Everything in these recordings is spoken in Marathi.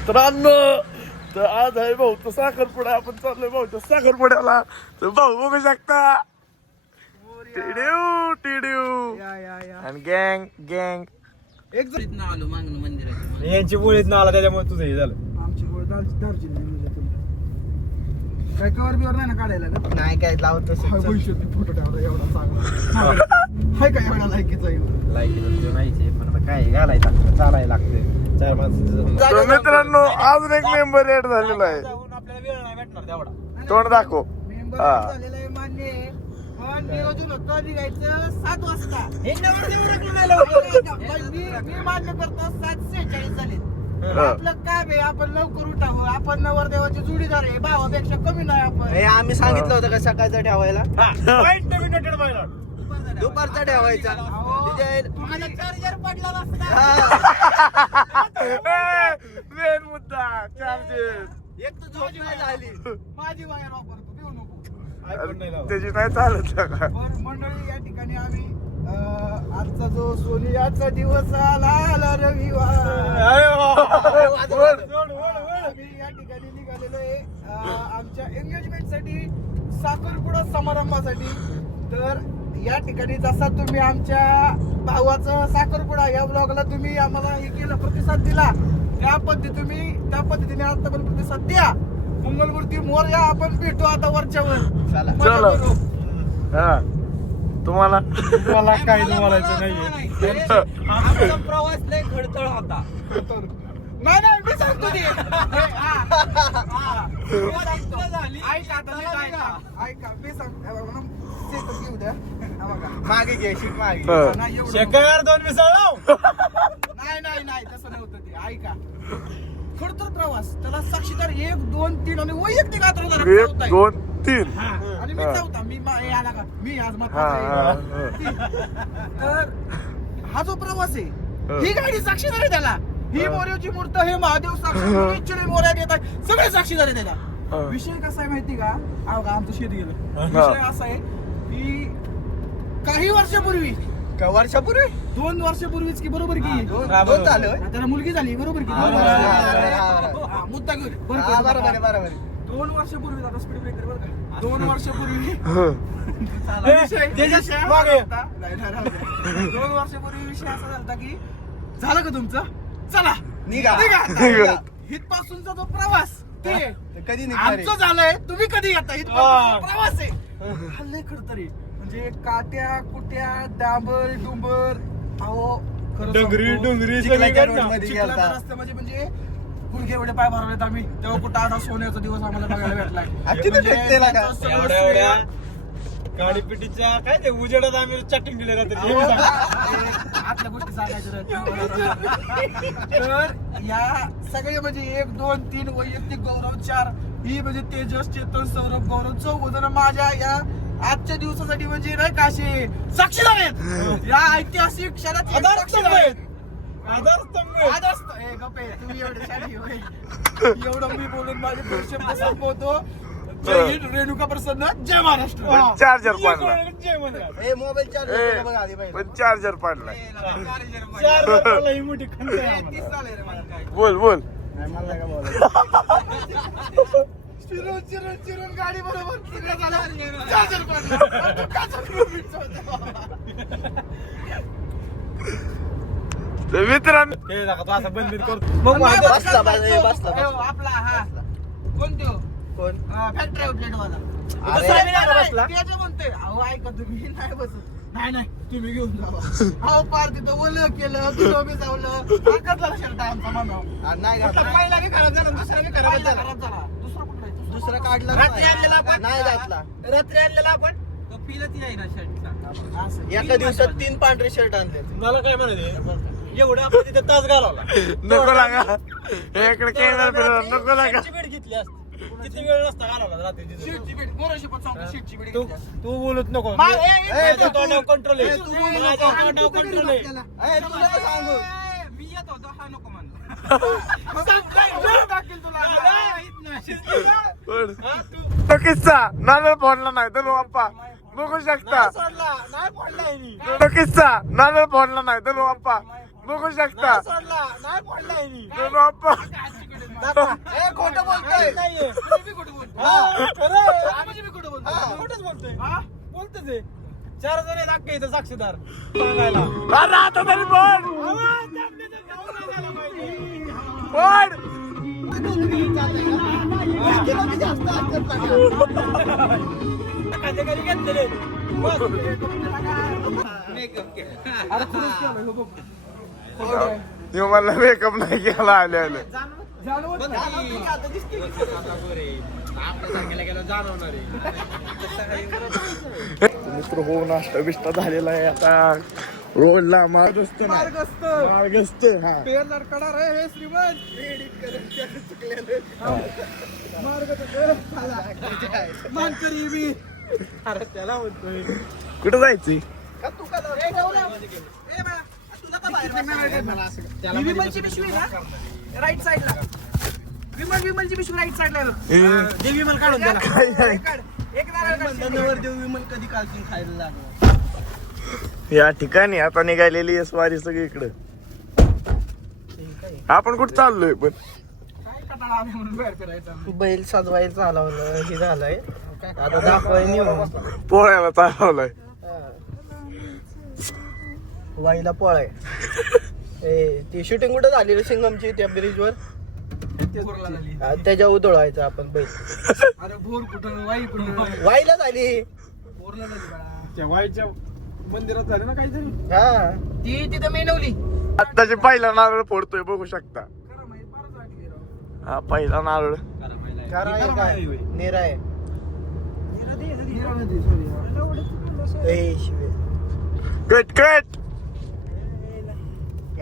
मित्रांनो तर आज आहे भाऊचा साखरपुडा. आपण चाललोय भाऊच्या साखरपुड्याला. तर भाऊ बघू शकता टिड्यू टिड्यू आणि गँग गँग आलो मागणं मंदिरात. यांची बोळीत ना आला त्याच्यामुळे तुझं हे झालं. आमची गोळ दार्जिलिंग काय कवर बिवर नाही ना काढायला का? नाही काय लावत फोटो टाकला एवढा चांगला हाय काय एवढा लायकीचा लाईकीचं नाहीचे पण आता काय घालायचं चालायला लागते 4 माणसं. तर मित्रांनो अजून एक मेंबर ऍड झालेला आहे. आपल्याला वेळ नाही भेटणार तेवढा. तोंड दाखव. मेंबर हा. झालेला आहे मान्य आहे. पण नियोजन होतं निघायचं 7 वाजता. मी मान्य करतो 7:46 झाले. आपलं काम आहे आपण लवकर उठावं. आपण नवरदेवाची जोडीदार आहे. भावापेक्षा कमी नाही आपण. आम्ही सांगितलं होतं का सकाळचा ठेवायला दुपारचा ठेवायचा. तुम्हाला चार्जर पडला नसता. मेन मुद्दा चार्जेस एक तर झोप नाही झाली. माझी वायर वापरतो देऊ नको. त्याची नाही चालत का? बरं मंडळी या ठिकाणी आम्ही आजचा जो सोनियाचा दिवस आला रविवार. आम्ही या ठिकाणी निघालेलो आहे आमच्या एंगेजमेंट साठी साखरपुडा समारंभासाठी. तर या ठिकाणी जसा तुम्ही आमच्या भावाचं साखरपुडा या ब्लॉगला तुम्ही आम्हाला हे केलं प्रतिसाद दिला त्या पद्धतीने आता पण प्रतिसाद द्या. मंगलमूर्ती मोरया. आपण भेटू आता वरच्यावर. मजा चला. करू. हा तुम्हाला मला काही बोलायचं नाहीये. आमचा प्रवास लय खडतळ होता. नाही मी सांगतो ते. ऐका आता नीट ऐका मी सांगतो घेऊ द्या. हा बघा. मागे घे शीट मागे. नाही एवढं शेकर 2 मिसळ नाही तसं नव्हतं ते. ऐका खडतर प्रवास त्याला साक्षीदार 1 2 3 आणि वैयक्तिक आधार 1 2 3 आणि मी चौथा. मी आला का मी आज हा, हा, तर हा जो प्रवास आहे ही गाडी साक्षीदार आहे त्याला. ही मोर्याची मूर्त हे महादेव साक्षी मोर्या देत आहे. सगळे साक्षीदार आहे त्याला. विषय कसा आहे माहिती का? आमचं शेत गेलं. विषय असा आहे की काही वर्षापूर्वी वर्षापूर्वी 2 वर्षापूर्वीच की बरोबर की दोन झालं. त्याला मुलगी झाली बरोबर की हा, मुद्दा घेऊन बरोबर. 2 वर्षापूर्वी आता स्पीड ब्रेकर बरं का 2 वर्षापूर्वी मागे. 2 वर्षापूर्वी विषय असा झाला की झालं का तुमचं चला निघा. इथपासूनचा जो प्रवास ते कधी निघणार आमचं झालंय. तुम्ही कधी येता इथपासूनचा प्रवास आहे. हल्ले खडतरी म्हणजे काट्या कुट्या डांबर डुंबर अहो खरं डोंगरी सांगतो, डोंगरी चिखलाच्या सगळी रोडमध्ये चिखलाच्या गेलता. रस्त्यामध्ये म्हणजे गुडघे एवढे पाय भरवलेत आम्ही. तेव्हा कुठं आता सोन्याचा दिवस आम्हाला बघायला भेटलाय. तिथे भेटतेला का? त्यांचं सगळं एवढ्या गाडी पिटीच्या काय ते उजेडात आम्ही चॅटिंग केले राहते. आतल्या गोष्टी सांगायच्या. तर या सगळे म्हणजे 1 2 3 वैयक्तिक गौरव 4 ही म्हणजे तेजस चेतन सौरभ गौरव 4 जण माझ्या या आजच्या दिवसासाठी म्हणजे नाही का असे साक्षीदार आहेत. या ऐतिहासिक क्षणात साक्षीदार आहेत. तुम्ही एवढे शाली होय. एवढं मी बोलून माझे 2 शब्द संपवतो. जय हिंद. रेणुका प्रसन्न. जय महाराष्ट्र. चार्जर पडला. हे मोबाईल चार्जर बघा आधी पाहिजे. पण चार्जर पडला. ही मोठी खंड आहे आम्हाला. 30 झाले रे मला काय. बोल नाही, मला नाही का बोलायचं. चिरून गाडी बरोबर फिरल्या झाला. चार्जर पडला. तू का तर मित्रांनो हे नका तू असं बंद करतो. बसला. आपला हा कोणतो कोण? फॅक्टरी आउटलेट वाला. अरे, दुसरा मी नाही नाही बसला. त्याचं म्हणतोय. अहो ऐका तुम्ही नाही बसत. नाही तुम्ही घेऊन जावा. अहो पार तिथं ओलं केलं तुझं बी जावलं. कसला शर्ट आहे आमचा मानव. नाही कुठला घातला. पहिला बी खराब झाला दुसरा बी खराब झाला. दुसरा कुठला आहे? दुसरा काढला रात्री आणलेला आपण. नाही घातला. रात्री आणलेला आपण पिलत आहे ना शर्ट. एका दिवसात 3 पांढरे शर्ट आणले. मला काय म्हणायचं एवढं आपण तिथे तास घालवला. नको लागा. इकडे केळणार फिरणार नको लागा. शेटची बेड घेतली असती. किती वेळ नसता घालवला रात्री तिथे. शीटची बेड मोराशी पण सांगतो शीटची बेड तू घेतली. तू बोलत नको. मा- ए, ए, माझ्या तू- तोंडावर कंट्रोल आहे. ए, तू बोलू माझ्या नको. तोंडावर कंट्रोल आहे. ए, तुला काय सांगू? मी येत होतो हा नको म्हणला. टाकेल तुला. तो किस्सा नारळ फोडला नाही तर बाप्पा बघू शकता. सोडला नाही पडलाय मी. तो किस्सा नारळ फोडला नाही तर बाप्पा बघू शकता सोडला नाही पडलाय मी दोन बाप्पा ए, खोटं बोलतोय नाहीये खोटं बोलतो हा, खरं आहे. म्हणजे मी खोटं बोलतो हा, खोटंच बोलतोय हा? बोलतोच आहे 4 जण आहेत अख्खे इथं साक्षीदार सांगायला अरे आता तरी पण आवाज आपल्या तर गाव नाही झाला पाहिजे. पण एखाद्या घरी घेतलेले बस. अरे खरंच केलं, हो बघ. ह्यो मला मेकअप नाही केला आले जाणवत नाही. आपल्या सांगायला गेलं जाणवणार आहे. मित्र हो नाश्ता बिष्टा झालेला आहे आता रोडला मार्ग असतो ना मार्गस्थ. मार्ग असतो हा पेर लडकणार आहे हे श्रीमंत एडिट करून चुकलेलं मार्ग मानकरी बी अरे त्याला म्हणतोय कुठं जायचंय का तू का जाऊ? ए, गौरव. ए, बाळा, तुला का बाहेर बसायचं? ही विमलची पिशवी ना राईट साईडला विमलची पिशवी राईट साईडला देवी मला काढून द्या काय नाही. एक नारळ काढ. धन्यवाद देव विमल कधी कालची खायला लागला या ठिकाणी आता निघालेली आहे स्वारी सगळी इकडं आपण कुठं चाललोय पण काय कंटाळा आला म्हणून बाहेर फिरायचं बैल सजवायचं चालवलं हे झालंय आता दाखवाय नेऊ पोळ्याला चालवलाय वाईला पोळाय ए ती शूटिंग कुठं झाली सिंगमची त्या ब्रिजवर बोरला झाली. त्याच्या उधळायचं आपण बैल अरे बोर कुठं वाई कुठं वाईला झाली बोरला झाली बाळा. त्या वाईच्या मंदिरात झालं ना काहीतरी हा ती तिथं मेनवली आत्ताचे पहिला नारळ फोडतोय बघू शकता खरं माहिती फारच वाटली राव. हा पहिला नारळ कारण आहे काय नेरा आहे नीरा नदी, sorry. ए शिवे कट कट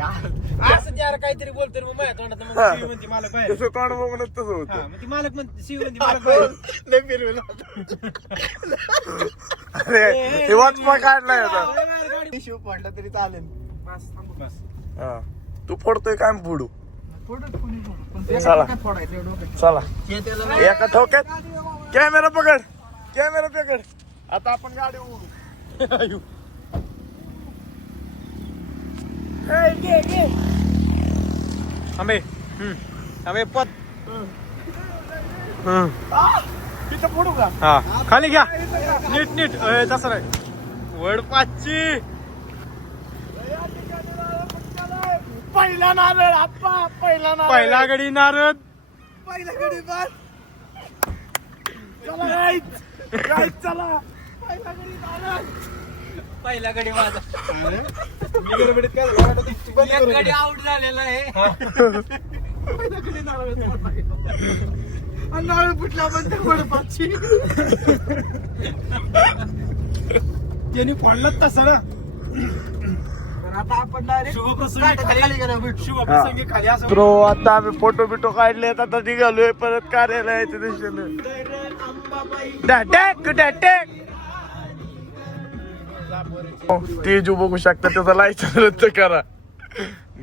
असं त्याला काहीतरी बोलतो मग माझ्या तोंडात मग हा. शिवी म्हणते मालक बाहेर तसं तोंड बघूनच तसं हा होतं मग ती मालक म्हणते शिवी म्हणते मालक बाहेर लय फिरवलं अरे हे वाचपा काढलाय आता गाडी शिव पडला तरी चालेल बस, थांबू. बस हा तू फोडतोय काय मी फोडू फोडत कोणी फोडत. पण ते चला. काय फोडायचं एवढं डोक्यात. चला हे त्याला एका ठोक्यात कॅमेरा पकड कॅमेरा पकड आता आपण गाडी उडू आम्ही पद तिथं फोडू का हा खाली घ्या नीट नीट तसं नाही वड पाचची पहिला नारळ आप्पा पहिला नारळ पहिला गडी नारद पहिल्या गडी बस. चला गाईच चला पहिला गडी माझा मी गडबडीत काय झालं एक गडी आउट झालेला आहे पहिल्या गडी नारळ फोडला. आणि नारळ फुटला पण ते बडपाची. त्यांनी फोडला तसं ना तर आता आपण डायरेक्ट शुभप्रसंगी खाली शुभप्रसंगी खाली असं प्रो आता आम्ही फोटो बिटो काढले आता निघालोय परत कार्यालयाच्या दिशेने डॅटेक डॅटेक ते जो बघू शकता त्याचा लायसन्स रद्द करा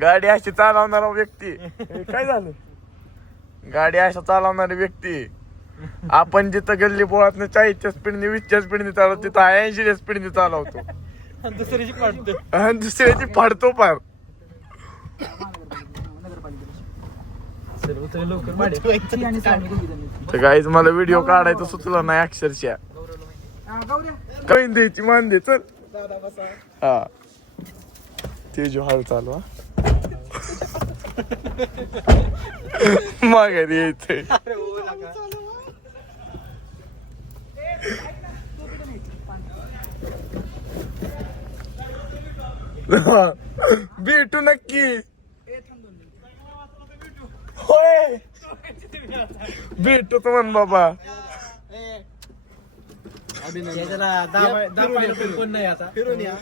गाडी अशी चालवणारा व्यक्ती हे काय झालं गाडी अशा चालवणारी व्यक्ती आपण जिथं गल्ली बोळात 40च्या स्पीडने 20च्या स्पीडने चालवतो तिथं 80च्या स्पीडने चालवतो दुसऱ्याची काढतो आणि दुसऱ्याची फाडतो पार तर गाईज मला व्हिडिओ काढायचा सुचला नाही अक्षरशः काही द्यायची मान दे चल हा ते जो हाल चालू हा माघारी यायचंय भेटू नक्की होय भेटू तो म्हण बाबा कोण नाही आता फिरून या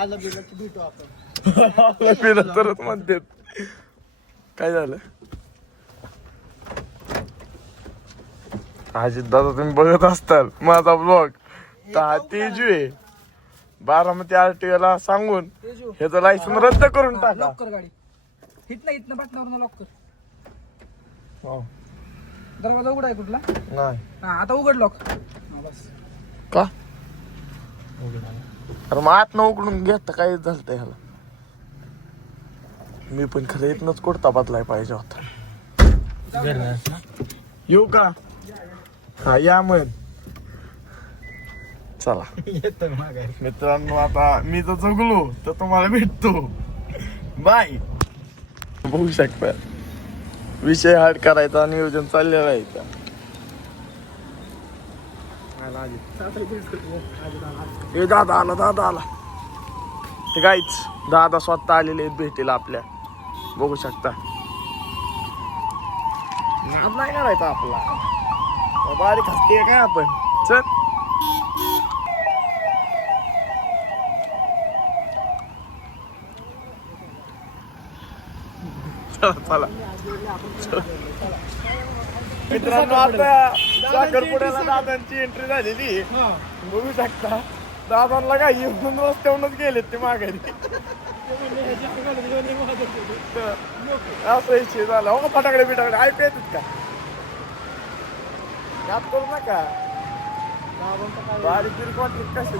आलं बिलं की भेटू आपण आपल्या फिरत तरच म्हणतात काय झालं अजित दादा तुम्ही बघत असताल माझा ब्लॉग तर तेजू आहे बारामती RTO ला सांगून ह्याचं लायसन रद्द करून टाका लॉक कर गाडी इथनं बटनावर लॉक कर दरवाजा उघडा आहे कुठला नाही हा आता उघड लॉक बस का अरे मग आत न उकडून घेत काय झालं ह्याला मी पण खरं इथनच कुर्ता बदलाय पाहिजे होता. येऊ का? हा या मग. चला येतो मागे. मित्रांनो, आता मी जर जगलो तर तुम्हाला भेटतो. बाय. बघू शकता विषय हार्ड करायचा नियोजन चाललेलं आहे इथं. हे दादा आला. हे काहीच दादा स्वतः आलेले आहेत भेटीला आपल्या. बघू शकता. नाद नाही करायचा आपला. बारीक हसते काय आपण. चल चला मित्रांनो, आता साखरपुड्याला दादांची एंट्री झालेली. बघू शकता दादांना काय येऊन रस्त्यावरूनच गेलेत ते माघारी. असं विषय झाला. हो फटाकडे बिटाकडे ऐकू येतात का? याद करू नका. बारीक बिरीक वाटली कशी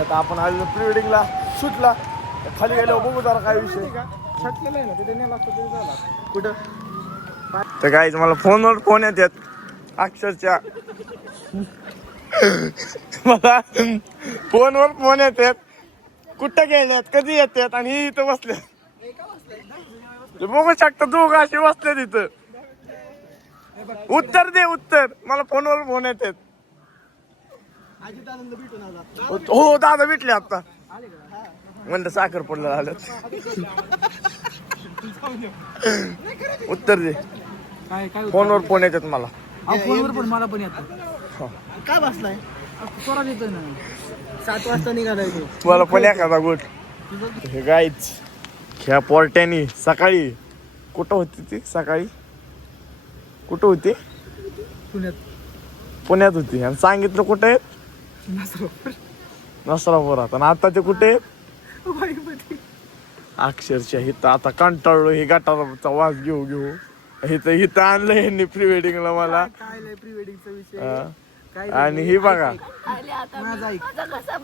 आता आपण आलेलो प्री वेडिंगला शूटला. खाली गेलो बघू जरा काय विषय. कुठं तर काहीच मला फोनवर फोन येतात अक्षरशः. मला फोनवर फोन येतात कुठं गेल्यात कधी येतात आणि ही इथं बसल्यात. बघू शकता दोघं असे बसले तिथं. उत्तर दे उत्तर. मला फोनवर फोन येतात. हो दादा भेटले आता. म्हणलं साखरपुड्याला आलं. उत्तर दे. काय फोनवर फोन येतात मला. फोनवर पण मला पण येतो. काय बसलाय? स्वराज येतोय ना. 7 वाजता निघालाय तू. मला पण एखादा गोट. हे गाईच ह्या पोरट्यानी सकाळी कुठं होती ती? सकाळी कुठं होती? पुण्यात होती. आणि सांगितलं कुठे आहेत? नसरापुरात. आणि आता ते कुठे आहेत? अक्षरशः हिथं आता कंटाळलो. हे गटाराचा वास घेऊ हिथं आणलं यांनी प्री वेडिंगला मला. प्री वेडिंगचा विषय. आणि ही बघा माझा ऐक.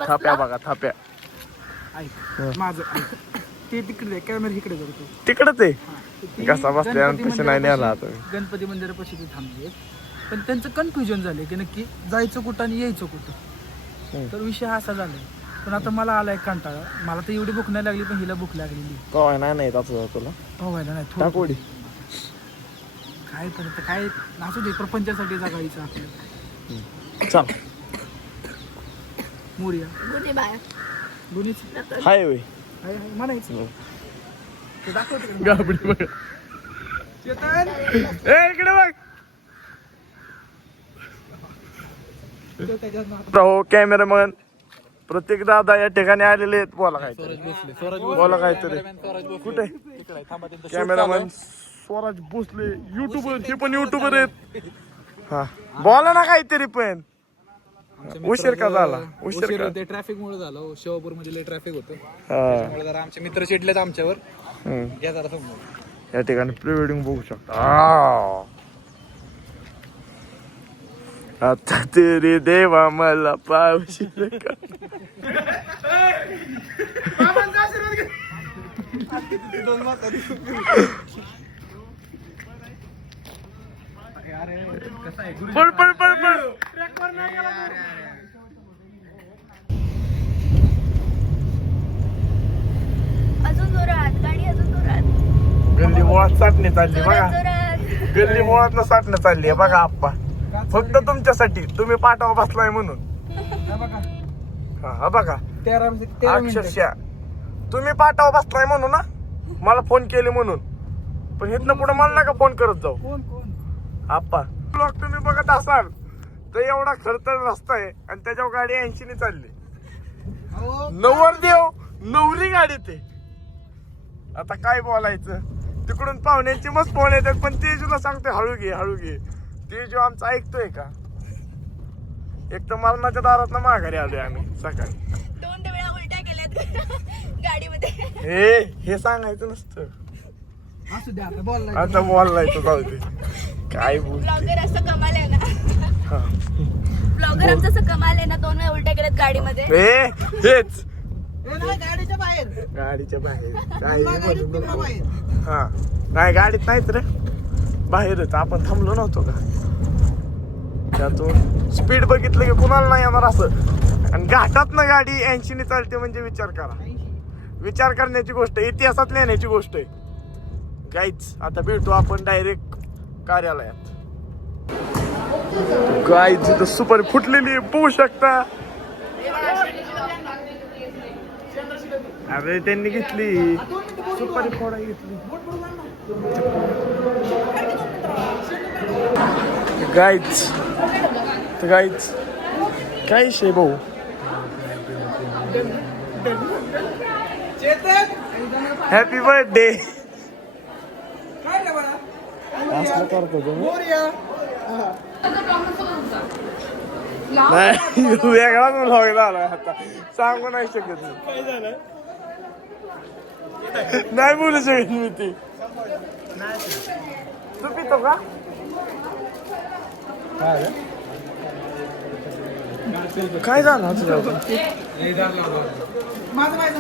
थाप्या बघा थाप्या. माझं ऐक. ते तिकडे कॅमेरा इकडे करतो. तिकडच आहे. कसा बसल्या पैसे नाही न्यायला आता. गणपती मंदिरापाशी ते थांबले. पण त्यांचं कन्फ्युजन झाले की नक्की जायचं कुठं आणि यायचं कुठं. तर विषय असा झालाय. पण आता मला आलाय कंटाळा. मला तर एवढी भूक नाही लागली पण हिला भूक लागलेली. कवाय नाही तसं तुला व्हायला नाही टाकोडी काय परत काय असू दे. प्रपंचासाठी जगायचं आपलं. चल मोर्या गुन्हेच हाय वय म्हणायचं. ते दाखवतो गाबडी बघ. इकडे बघ. हो कॅमेरामॅन प्रत्येक दादा या ठिकाणी आलेले आहेत. बोला काहीतरी. कुठे कॅमेरामॅन स्वराज भोसले युट्यूबर. हे पण युट्यूबर आहेत. हा बोला ना काहीतरी. पण उशीर का झाला? उशीर का? ते ट्रॅफिक मुळे झालं. शिवापूर मध्ये ट्रॅफिक होतं. हा जरा आमचे मित्र चिडलेत आमच्यावर. घ्या जरा समोर. या ठिकाणी प्री वेडिंग बघू शकता. आता तरी देवा मला पावशील का? पळ पळ पळ पळ. अजून जोरात गाडी अजून जोरात. गल्ली मुळात साठणे चालली बघा. जोरात. गल्ली मुळात न साठणं चालली आहे बघा आप्पा. फक्त तुमच्यासाठी. तुम्ही पाठावर बसलाय म्हणून. हा बघा अक्षरशः तुम्ही पाठावर बसलाय म्हणून ना. मला फोन केले म्हणून. पण इथनं पुढे मला नका फोन करत जाऊ. आप्पा ब्लॉग तुम्ही बघत असाल तर एवढा खडतर रस्ता आहे आणि त्याच्यावर गाडी 80 ने चालली. नवरदेव नवरी गाडीत आहे. आता काय बोलायचं. तिकडून पाहुण्यांची मस्त फोन येतात. पण तेजूला सांगतोय हळू घे. तेजू आमचा ऐकतोय का? एक तर मरणाच्या दारात माघारी आलोय आम्ही सकाळी. 2 वेळा उलट्या केल्यात गाडीमध्ये. हे सांगायचं नसतं. असू द्या आता बोल. आता बोलायचं जाऊ दे. काय बोलते. ब्लॉगर असं कमाल आहे ना. ब्लॉगर आमचं असं कमाल आहे ना. 2 वेळा उलट्या केल्यात गाडीमध्ये. हेच नाही, गाडीच्या बाहेर गाडीच्या बाहेर निम्मा गाडीत, निम्मा बाहेर. हा नाही गाडीत नाहीत रे, बाहेरच. आपण थांबलो नव्हतो का त्यातून स्पीड बघितलं की कुणाला नाही येणार असं. आणि घाटात ना गाडी 80 ने चालते म्हणजे विचार करा, विचार करण्याची गोष्ट आहे, इतिहासात लिहिण्याची गोष्ट आहे. गाईच आता भेटू आपण डायरेक्ट कार्यालयात. गाईच तिथं सुपारी फुटलेली बघू शकता. अरे त्यांनी घेतली सुपारी फोडाय घेतली. गाईच गाईच काय शे भाऊ. Happy birthday. काय रे बाळा? असं करतो तुम्ही मोरया. नाही वेगळाच व्लॉग झाला आता, सांगू नाही शकत मी. काय झालं नाही बोलू शकत मी. ती तू पितो का? काय झालं माझं माहिती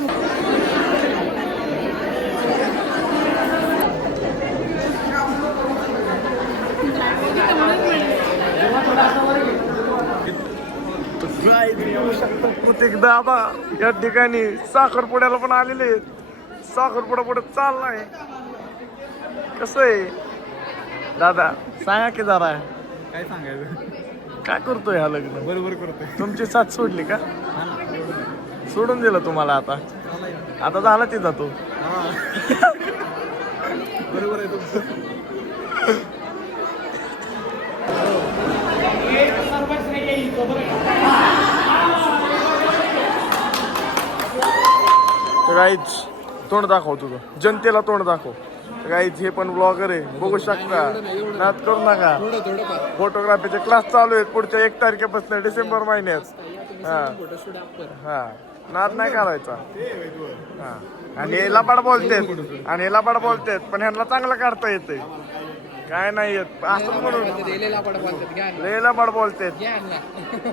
दादा या ठिकाणी साखरपुड्याला पण आलेले आहेत. साखरपुडा पुढे चाललाय. कसं आहे दादा सांगा की जरा काय सांगायचं, काय करतोय हा लग्न? बरोबर करतोय. तुमची साथ सोडली का? सोडून दिलं तुम्हाला आता? आता झाला ते जातो. बरोबर आहे तुमचं. गाईच तोंड दाखव तुझं, जनतेला तोंड दाखव. गाईच हे पण ब्लॉगर आहे, बघू शकता. नाद करू नका. फोटोग्राफीचे क्लास चालू आहेत पुढच्या 1 तारखेपासून डिसेंबर महिन्यात. हा हा नाद नाही करायचा. हा आणि हे लबाड बोलतेत, आणि हे लबाड बोलतेत, पण ह्यांना चांगलं काढता येते. काय नाही येत असं म्हणून लय लबाड बोलतेत.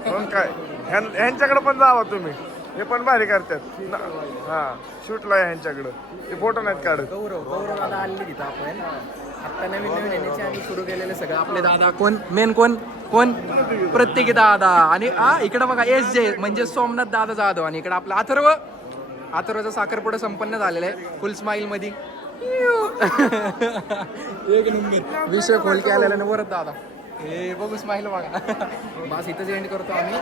पण काय ह्यांच्याकडे पण जावा तुम्ही, हे पण भारी करतात. हा शूटला ह्यांच्याकडं, ते फोटो नाहीत काढत. गौरव दादा आले तिथं आपण आता नवीन येण्याचे आणि सुरू केलेले सगळं आपले दादा. कोण मेन कोण प्रत्येकी दादा. आणि इकडे बघा SJ म्हणजे सोमनाथ दादा जाधव. आणि इकडे आपला अथर्वचा साखरपुडा संपन्न झालेला आहे फुल स्माइल मध्ये. एक नंबर विषय खोल के आलेला ना वरच दादा. हे बघू स्माइल बघा. बस इथंच एंड करतो आम्ही.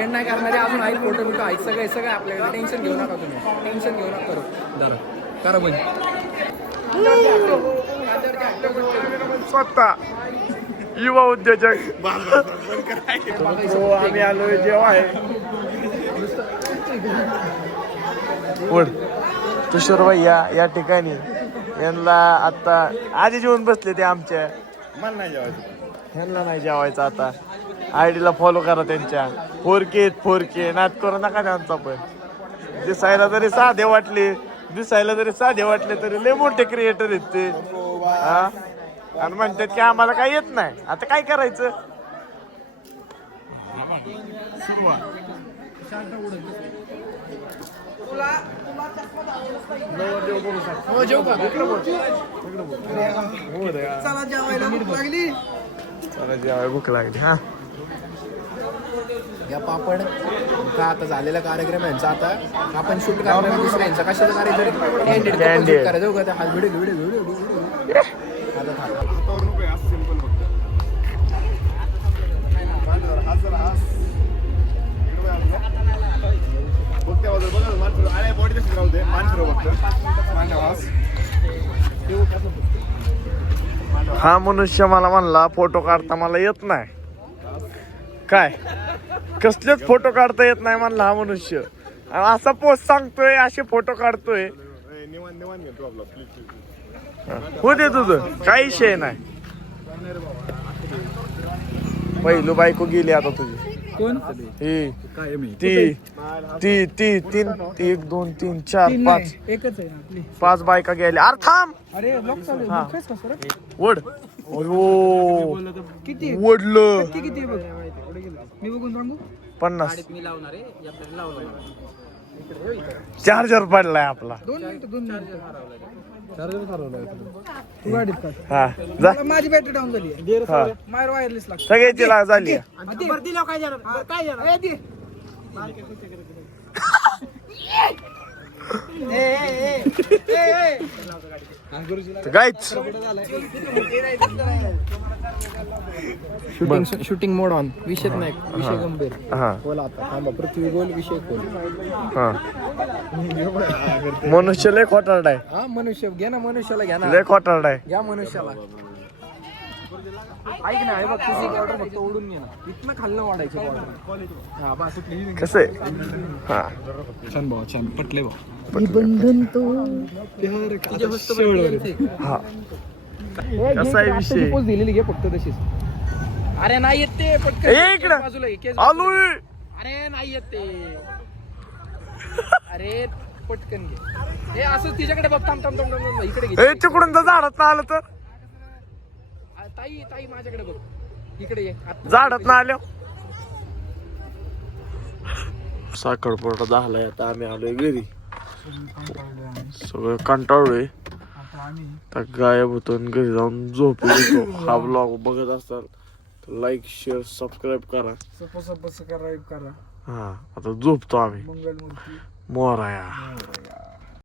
एंड नाही करणारे अजून आहेत, फोटो बिटो आहेत, सगळे आपल्याकडे. टेन्शन घेऊ नका तुम्ही, टेन्शन घेऊ नका. करू दादा करा बघ स्वतः युवा उद्योजक. आम्ही आलोय जेव्हा आहे तुषार भैया या ठिकाणी. यांना आता आधी जेवून बसले ते आमच्या. ह्यांना नाही जेवायचं आता. आयडीला फॉलो करा त्यांच्या. 4K नाद करू नका त्यांचा. पण दिसायला जरी साधे वाटले तरी लय मोठे क्रिएटर आहेत ते. हा आणि म्हणतात की आम्हाला काय येत नाही. आता काय करायचं? चला जेवायला भूक लागली. चला जेवायला भूक लागली. हा या पापड का आता झालेला कार्यक्रम यांचा. आता आपण शूट करणार दुसऱ्या यांचा कशाचा कार्यक्रम करायचं का? हा व्हिडिओ हा मनुष्य मला म्हणला फोटो काढता मला येत नाही. काय कसलेच फोटो काढता येत नाही म्हणला हा मनुष्य. असा पोस्ट सांगतोय, असे फोटो काढतोय. हो दे तुझं काही विषय नाही. पहिली बायको गेली आता तुझी. कोण ती 1 2 3 4 5 एकच आहे ना आपली. 5 बायका गेल्या. अरे थांब. अरे ब्लॉक चालू आहे. हा. बघ कसं कसं रे? वड किती वडलं किती आहे बघ. मी बघून सांगू 50. मी लावणार आहे. चार्जर पडलाय आपला. 2 मिनिटं तू गाडीत काढ. हा जा. मला माझी बॅटरी डाऊन झाली आहे. हा मायर वायरलेस लागतो. सगळ्याची झाली. गाईच शूटिंग मोड ऑन. विषय नाही, विषय गंभीर. हा बोला आता. थांबा. पृथ्वी गोल, विषय गोल. हा मनुष्य लय खोटारड आहे. हा मनुष्य घ्या ना, मनुष्याला घ्या ना. लय खोटारड आहे. घ्या मनुष्याला. ऐक ना, हे बघ तुझी बॉर्डर फक्त ओढून घे ना. इथनं खाल्लं वाढायची बॉर्डर. हा बस. कसं आहे? हा छान भाऊ, छान पटले भाऊ. हा कसा आहे विषय? पोच दिलेली घे फक्त तशीच. अरे नाही येत ते पटकन. ए, इकडं. बाजूला ये, केस आलोय. अरे नाही येत ते. अरे पटकन घे. हे असं तिच्याकडे बघ. थांब थांब थांब थांब. इकडे घे. ए तिकडून तर झाडात ना आलं तर ताई ताई माझ्याकडे बघ. इकडे ये. झाडात ना आल्या. साखरपुडा झालाय. आता आम्ही आलोय घरी. सगळं कंटाळलोय. आता गायब होतो आणि घरी जाऊन झोप येतो. हा ब्लॉग बघत असाल तर लाईक शेअर सबस्क्राईब करा. सबस्क्राईब करा. हा आता झोपतो आम्ही. मंगलमूर्ती मोरया.